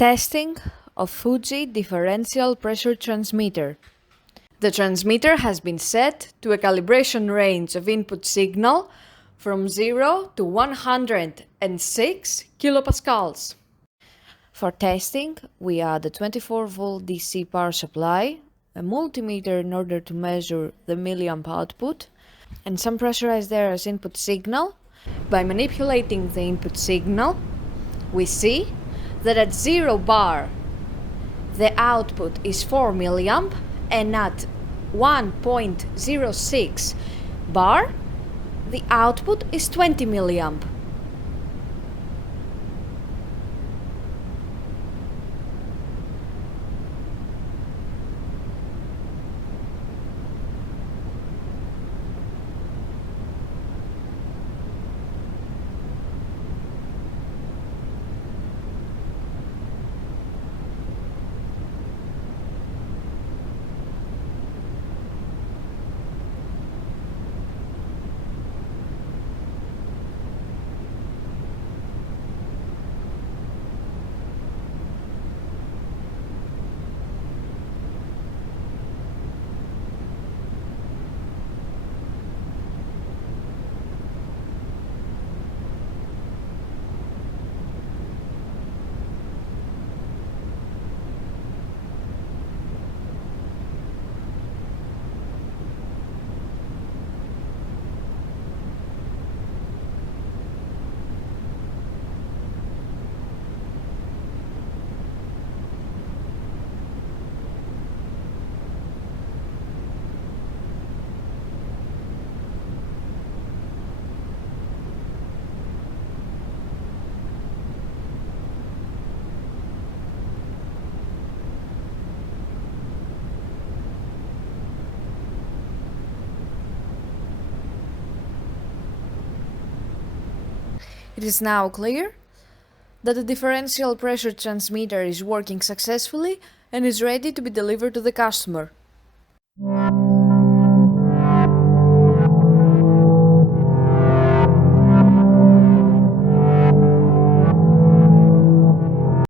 Testing of Fuji Differential Pressure Transmitter. The transmitter has been set to a calibration range of input signal from 0 to 106 kilopascals. For testing, we add a 24-volt DC power supply, a multimeter in order to measure the milliamp output, and some pressurized air as input signal. By manipulating the input signal, we see that at 0 bar the output is 4 milliamp and at 1.06 bar the output is 20 milliamp. It is now clear that the differential pressure transmitter is working successfully and is ready to be delivered to the customer.